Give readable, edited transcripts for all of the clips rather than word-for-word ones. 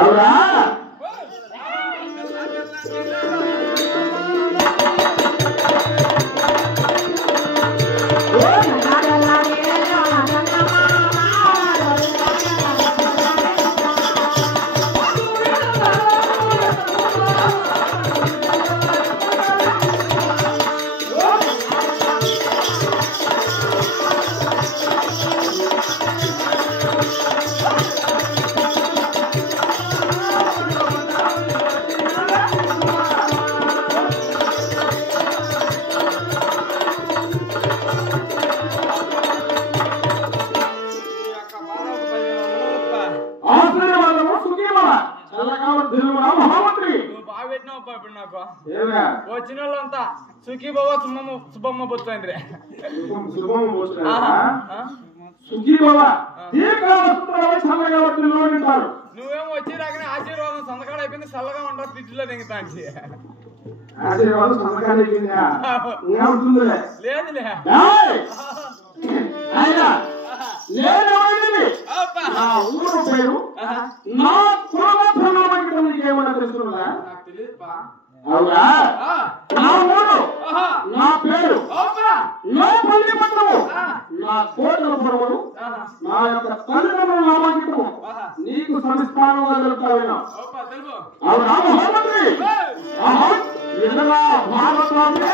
అవునా వచ్చిన వాళ్ళంతా సుఖీ బాబా సుబ్బమ్మ బొచ్చండి నువ్వేమో వచ్చి రాకనే ఆశీర్వాదం సంతకాలు అయిపోయింది చల్లగా ఉంటారు ఫ్రిడ్జ్ లో దిగుతా లేదులే ఊరు పేరు నా కులమేమన్నా తెలుసుకున్నా అవునా నా ఊరు నా పేరు నా పల్లి మండలము నా కోటల పొడవులు నా యొక్క తల్లిదండ్రుల నామాంకితము నీకు సంస్థానంగా తెలుపుతావేనా అవునా మహామంత్రి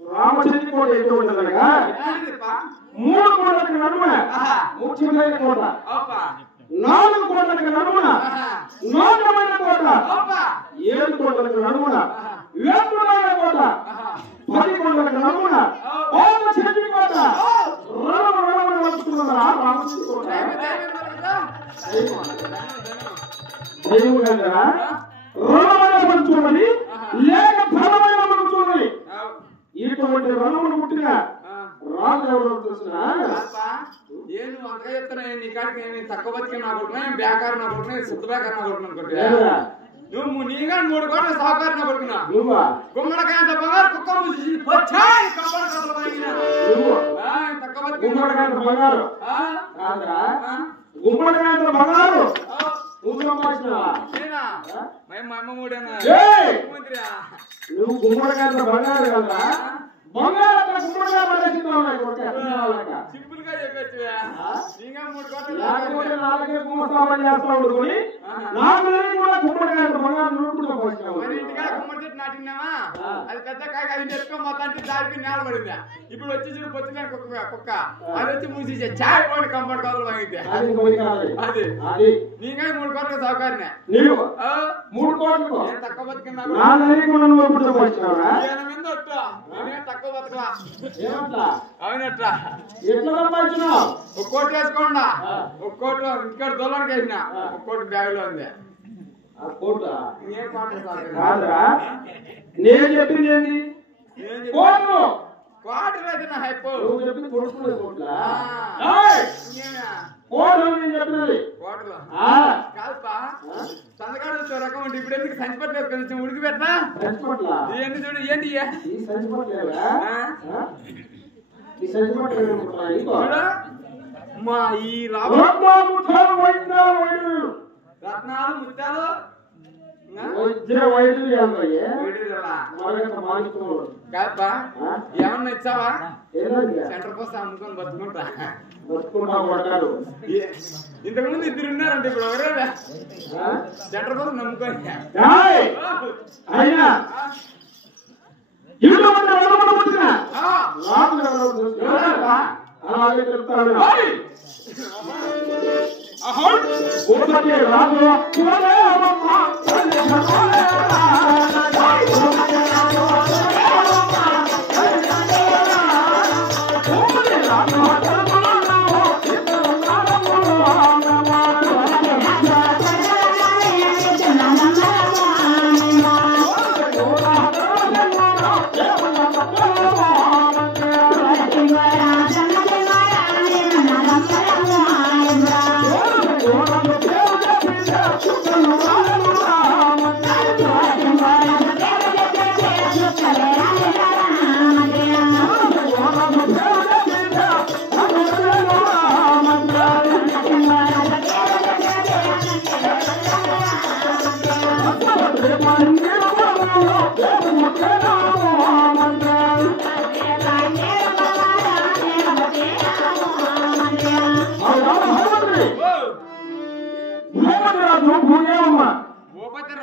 రామచంద్ర కోట ఎక్కడ ఉంటుందనగా 3 కోటలకు నడుమ ముఖ్యమైన కోట 4 కోటలకు నడుమున నోటమైన కోట 7 కోటలకు నడుమున వేపులమైన కోట 10 కోటలకు నడుమున ఓమశక్తి కోట రమణ వస్తున్నారు రామచంద్ర కోట రణమైన చూడండి లేక ఫలమైన మనం చూడండి ఇటువంటి రణమును పుట్టిన రాజు ఎవరు తెలుసునా ಏನು ಅಂತ ಹೇಳ್ತಾನೆ నీ కాడికి నేను తక్కువ బతికి నా కొడుకున్నా బేకారు నా కొడుకున్నా శుద్ధ బేకారు నా కొడుకున్నా అనుకుంటా నువ్వు నీగా 3 కోట్ల సాకారు నా కొడుకున్నా నువ్వు గుమ్మడికాయ అంత బంగారు కుక్క మూసి వచ్చాయి కంపడ కథలు బాగినా నువ్వు తక్కువ బతికి గుమ్మడికాయ బంగారు కాదురా గుమ్మడికాయ బంగారు నువ్వు సంపాదించినావా నేనా మా అమ్మ మూడేనా మంత్రియా నువ్వు గుమ్మడికాయ బంగారు కాదురా బంగారు గుమ్మడికాయ పడేసినావు సింపుల్ గా చెప్పొచ్చువా నీగా 3 కోట్ల లేకపోతే నాలుగే గుమ్మస్తామని చేస్తా ఉంటుంది నాకు కూడా గుమ్మడికాయ బంగారు నువ్వు పోసినావు మరి ఇంటికాడ గుమ్మడి చెట్టు నాటినావా అది పెద్ద కాయ అది నెట్టుకో మొత్తానికి దాడిపి నేల పడిందా ఇప్పుడు వచ్చి చూడు పొచ్చులేని కుక్క అది వచ్చి మూసి చాయ్ పోయి కంపౌండ్ కథలు వాంగితే అది నీగా 3 కోట్ల సౌకర్యనే నీవు 3 కోట్లు తక్కువ బతికినా నువ్వు ఎప్పుడు పోసినావురా తక్కువ బతకలా ఏమట్లా అవునట్లా ఎట్లా సంపాదించినావు 1 కోటి వేసుకోండా 1 కోటి ఇక్కడ దొల్లానికి వేసిన 1 కోటి బ్యాగ్ లో ఉంది ఏ కోట కాదురా నేను చెప్పింది ఏంటి కోట్లు కోటలు అయితే నా హైప్ నువ్వు చెప్పింది కొడుకునే కోట్లా కోట్లు నేను చెప్పినది కోటలు కాదుపా సంతకాడు వచ్చే రకం అంటే ఇప్పుడు ఎందుకు సంచిపట్లేదు కొంచెం ఉడికి పెట్టా సంచిపట్ల ఏంటి చూడు ఏంటి ఈ సంచిపట్లేదా ఈ సంచిపట్లేదు చూడు మా ఈ రత్నాలు ముత్యాలు ఏమన్నా ఇచ్చావా సెంటర్ కోసం అమ్ముకొని బతుకుంటా ఇంతకు ముందు ఇద్దరు ఉన్నారంటే ఇప్పుడు ఎవరే సెంటర్ కోసం నమ్ముకొని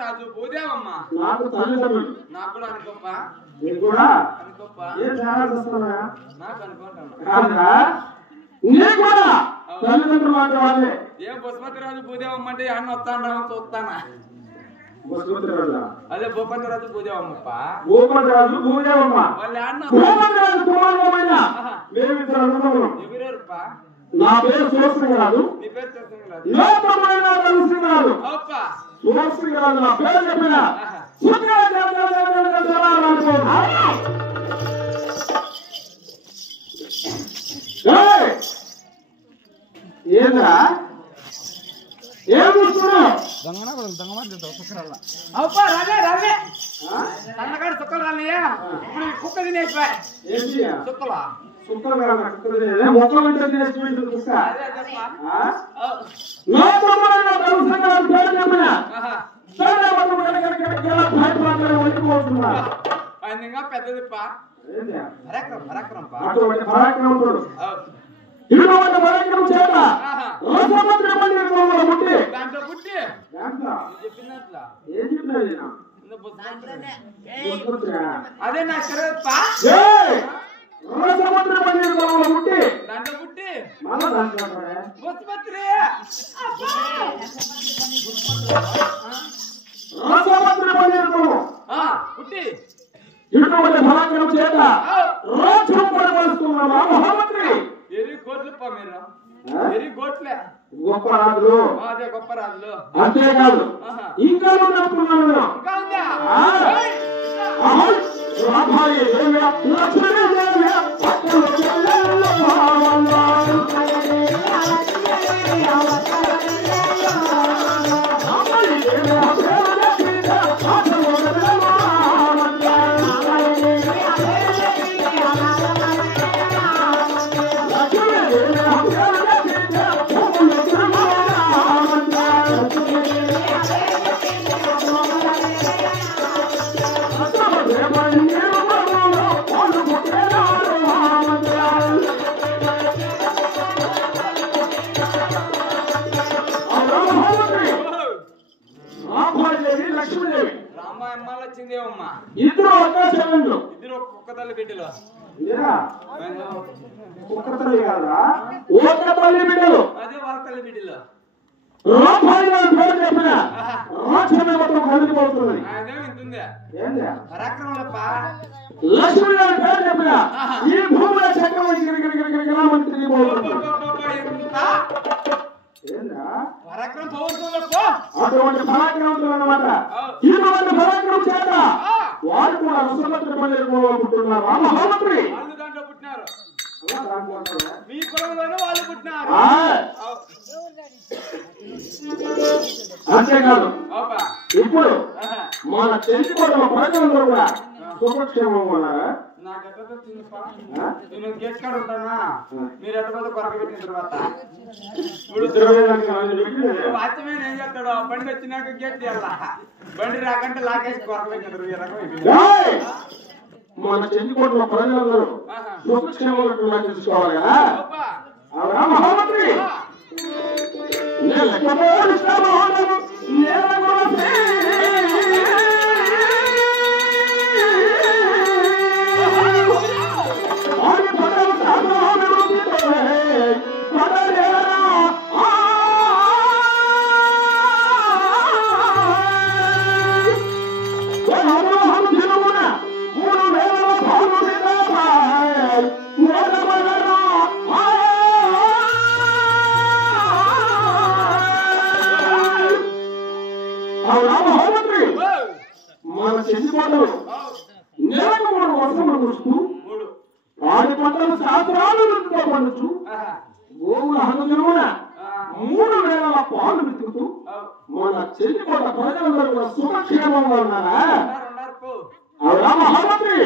రాజు భూదేవమ్మ నాకు తల్లిదండ్రులు నాకు కూడా అనుకోప్ప నీకు కూడా అనుకోప్ప ఏం ఛాన్స్ వస్తున్నా నాకు అనుకుంటాను కాదురా నీకు కూడా తల్లిదండ్రులు అంటే వాళ్ళే ఏం బసుమతి రాజు భూదేవమ్మ అంటే అన్న వస్తాను చూస్తానా బసుమతి రాజు అదే భూపతి రాజు భూదేవమ్మప్ప భూపతి రాజు భూదేవమ్మ వాళ్ళ అన్న భూపతి రాజు కుమారమైన మేమిద్దరు అనుకున్నాం ఎవరేరుప్ప నా పేరు సూర్సింగరాజు నీ పేరు చూస్తాను లోకమైన నరసింగరాజు అప్ప సూర్సింగరాజు నా పేరు చెప్పిన ఏంద్రా ఏం చూస్తున్నావు అప్ప రాలే రాలే సన్నగాడు సుక్కలు రాలయ్యా ఇప్పుడు కుక్క తినేసిపోయా సుక్కలా మొక్కలు అంటే తినేసిపోయింది కుక్క అదే చెప్పా లోకమైన నరసింగరాజు పేరు చెప్పిన ఆయన ఇంకా పెద్దదిప్ప అటువంటి పరాక్రమంతుడు ఇటువంటి పరాక్రమం చేత పుట్టి దాంట్లో పుట్టి చెప్పినట్లా ఏం చెప్పినది అదే నా శరత్ప సముద్ర మందిరంలో పుట్టి దాంట్లో పుట్టి మళ్ళా దాంట్లో బొత్తుపత్రి సముద్ర మందిరంలో పుట్టి ఇటువంటి పరాక్రమం చేత రాజ్యం పరిపాలిస్తున్న మహామంత్రి ఎరి గోట్లప్ప మీరు ఎరి గోట్లే గొప్ప రాజులు అదే గొప్ప రాజులు అంతేకాదు ఇంకా నడుపుతున్నాను ఇంకా ఉందా రామాయి లక్ష్మీ లక్ష్మీదేవి రామాయమ్మ లక్ష్మీదేవమ్మ ఇద్దరు ఒకే చెల్లెళ్ళు ఇద్దరు ఒక్క తల్లి బిడ్డలు ఒక్క తల్లి కాదా ఒక్క తల్లి బిడ్డలు అదే వాళ్ళ తల్లి బిడ్డలు రామాయి పేరు చెప్పిన రాజ్యమే మొత్తం కలిగిపోతున్నది అదే వింటుందా ఏంది పరాక్రమలప్ప లక్ష్మీ పేరు చెప్పిన ఈ భూమిలో చక్రం తిరిగిపోతుంది పరాక్రమం పవర్తో అటువంటి పరాక్రమంతులు అన్నమాట. ఇటువంటి పరాక్రమం చేత వారు కూడా వసుమతి పుట్టినారు. మహామంత్రి వాళ్ళు దాంట్లో పుట్టినారు. మీ కులంలోనే వాళ్ళు పుట్టినారు. అంతేకాదు ఇప్పుడు మన చెంచుకోవడం ప్రజలందరూ కూడా సుఖక్షేమం ఉన్నారా? నాకు నేను గేట్ కాడ ఉంటానా, మీరు ఎట్టపోతే కొరక పెట్టిన తర్వాత వాచ్యమైన ఏం చేస్తాడు, బండి వచ్చినాక గేట్ తీయాలా, బండి రాకంటే లాకేసి కొరక పెట్టినారు. ఈ రకం మన చెంచుకోవడం ప్రజలందరూ సుఖక్షేమం తెలుసుకోవాలి కదా. అవునా మహామంత్రి? మన చెంచుకోవడం నెలకు 3 వర్షములు కురుస్తూ వాడి పంటలు శాస్త్రాలు పండుచు గోవుల హనుజమున 3 వేల పాలు వెతుకుతూ మన చెంచుకోట ప్రజలందరూ కూడా సుఖక్షేమంగా ఉన్నారా? అవునా మహామంత్రి?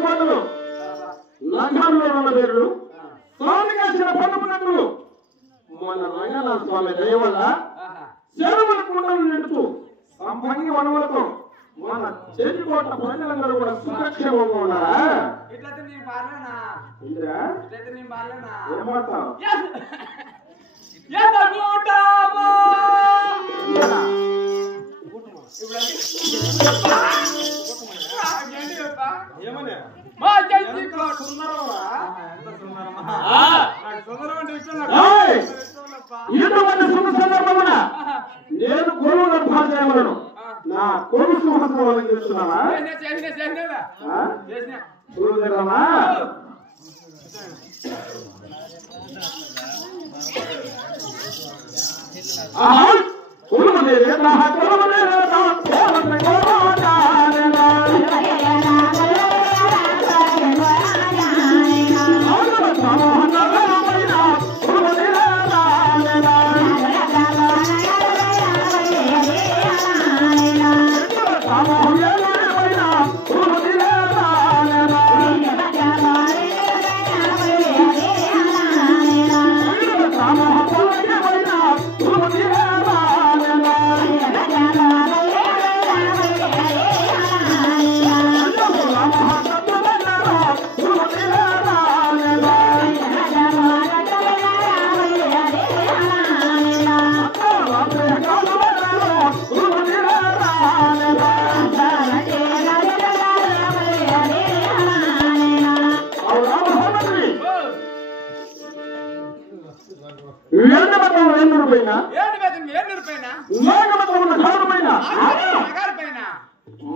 చెంచుకోవడం నగరంలో ఉన్న పేర్లు స్వామి కాసిన పండుగలు మన రంగనాథ స్వామి దయ వల్ల చెరువుల కుండలు నిండుతూ సంపంగి వనములతో మన చెంచుకోట ప్రజలందరూ కూడా సురక్షితంగా ఉన్నారా? ఏమంటావు? ఇటువంటి శుభ సందర్భమున నేను కొలువు నిర్భాజయములను నా కొలు సింహాసనం చేస్తున్నావా? చూడమా కొలువుదేవే నా కొలువుదేవే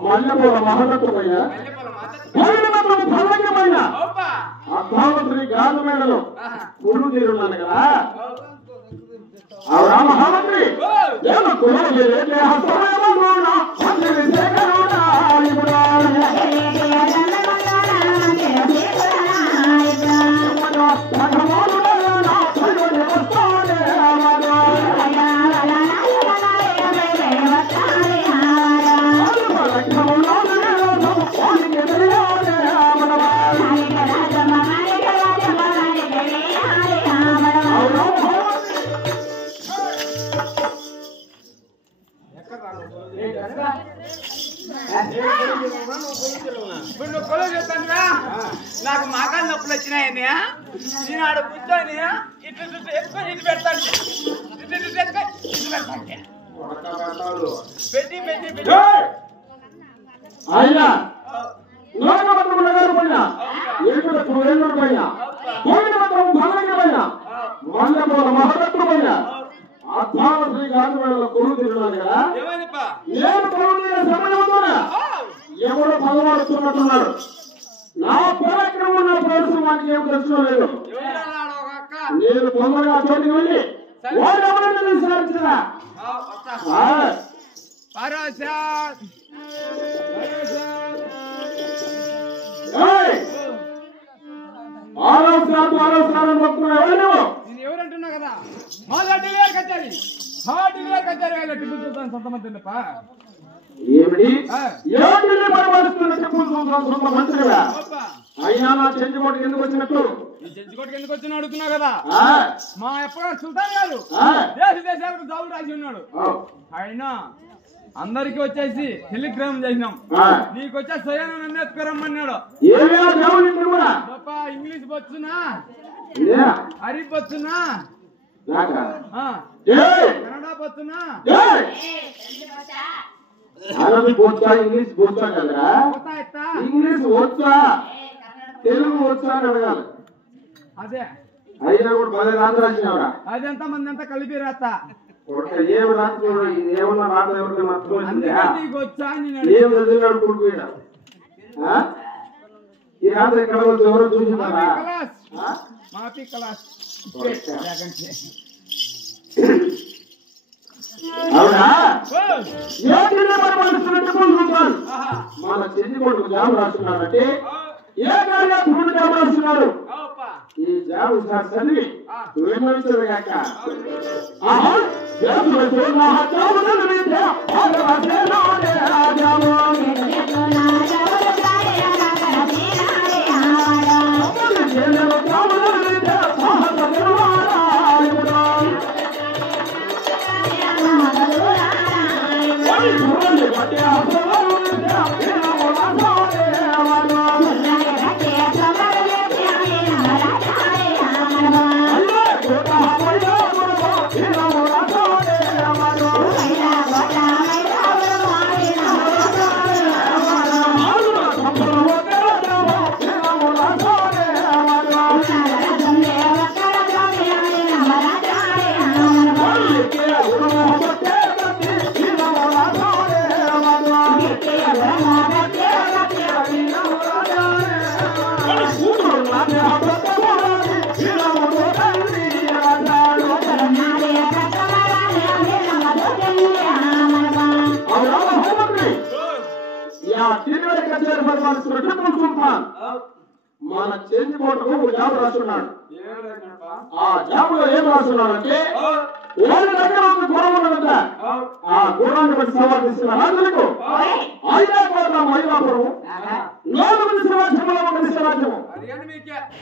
మల్లెపూల మహోన్నతమైన ఫలంగమైన అద్భావశ్రీ గాజు మేడలో కొలువు తీరున్నాను కదా ఆ మహామంత్రి నాకు మగాళ్ళ నొప్పులు వచ్చినాయని నేను ఆడ కూర్చొని ఇటు ఎత్తుకొని ఇటు పెడతాను పెట్టి పెట్టి పెట్టి అయినా లోకమంత్రముల గారు పైన ఏడుకు ఏడుకు పైన భోగినమంత్రం ఫలంగమైన మల్లెపూల మహోన్నతుల పైన అద్భావశ్రీ గాజు మేడలో కొలువు తీరున్నాను కదా నేను కొలువు తీరే సమయంలోనే ఎవరో పగవాడుతున్నట్టున్నారు నా పరాక్రమం నా ప్రదర్శన వాటికి ఏం తెలుసుకోలేదు నేను తొందరగా చోటికి వెళ్ళి వాళ్ళు ఎవరైనా విచారించరా ఆరోసారం మొక్కున్నా ఎవరంటున్నా కదా మా డెలివరీ కచ్చారి టిప్పు చూస్తాను సొంతమంది ఏమిటి ఏమిటి పరిపాలిస్తున్న టిప్పు సుల్తాన్ మంత్రిగా అయినా నా చెంచుకోటికి ఎందుకు వచ్చినట్టు చెంచుకోటికి ఎందుకు వచ్చిన అడుగుతున్నా కదా మా ఎప్పుడు సుల్తాన్ గారు దేశాలకు జాబులు రాసి ఉన్నాడు అయినా అందరికి వచ్చేసి టెలిగ్రామ్ చేసినాం నీకు వచ్చే స్వయం నన్ను ఎత్తుకురమ్మన్నాడు ఇంగ్లీష్ వచ్చునా అరబ్ వచ్చునా కన్నడ వచ్చునా అరబీ వచ్చా ఇంగ్లీష్ వచ్చా కదరా ఇంగ్లీష్ వచ్చా తెలుగు వచ్చా అని అడగాలి అదే అయినా కూడా 10 రాత్రి రాసినవరా అదంతా మంది అంతా కలిపి రాస్తా ఏం రాత్రి ఏమన్నా రాత్రి ఎవరికి మర్చిపోయింది ఏం చదివినాడు కొడుకు ఈ రాత్రి ఇక్కడ ఎవరో చూసినారా మాపీ క్లాస్ అవునా మన చెంచుకోటకు జాబు రాస్తున్నారంటే ఏ కార్యాలు జాబు రాస్తున్నారు ఈ జాబు చదివి విమర్శలు కాక పరిపాలిస్తున్న టిప్పు సుల్తాన్ మన చెంది కోటకు ఒక జాబు రాస్తున్నాడు. ఆ జాబులో ఏం రాస్తున్నాడంటే వాళ్ళ దగ్గర ఒక గుర్రం ఉన్నదంట. ఆ గుర్రాన్ని బట్టి సవాల్ తీసుకున్న రాజులకు 5 కోట్ల మైలాపురం 4 శ్రీరాజ్యంలో 1 శ్రీరాజ్యము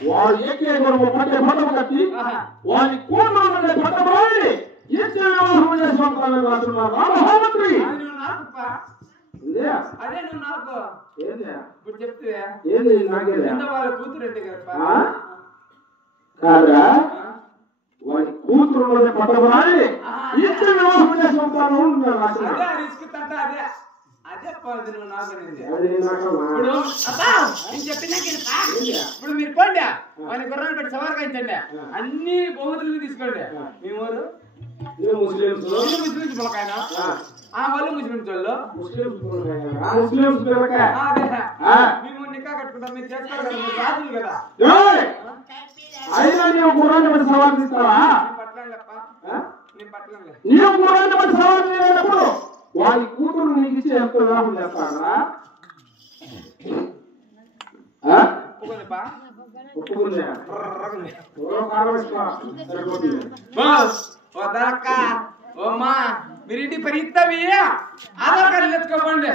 వాడు ఎక్కే గుర్రము పట్టే పట్టము కట్టి వారి కూతురు పట్టము రాయి ఇచ్చే వివాహం చేసుకుంటానని రాస్తున్నాడు ఆ మహామంత్రి. అదే నువ్వు నాకు ఇప్పుడు చెప్తే ఏంది నాకేదా వాళ్ళ కూతురు అంటే కదా కాదా వాడి కూతురులోనే పట్టబడాలి ఇచ్చే వివాహం చేసుకుంటాను అదే రిస్క్ తంట అదే అదే పది నువ్వు నాకు ఇప్పుడు మీరు పోండి వాని గుర్రాన్ని పెట్టి సవాల్ కాయించండి అన్ని బహుమతులు తీసుకోండి మీ ఊరు ముస్లింస్ పిల్లకాయన వాళ్ళు ముస్లింస్ వాళ్ళు ముస్లింస్ మేము నికా కట్టుకుంటాం మీరు చేసుకోరు కదా మీరు రాజులు కదా అయినా నీవు గుర్రాన్ని బట్టి సవాల్ తీస్తావా? నీవు గుర్రాన్ని బట్టి సవాల్ చేయలేనప్పుడు వాడి కూతురు నీకు ఇచ్చి ఎంత వివాహం చేస్తాడా? మీరు ఇంటికి పరిగెత్తావి ఆధార్ కార్డు తెచ్చుకోకండి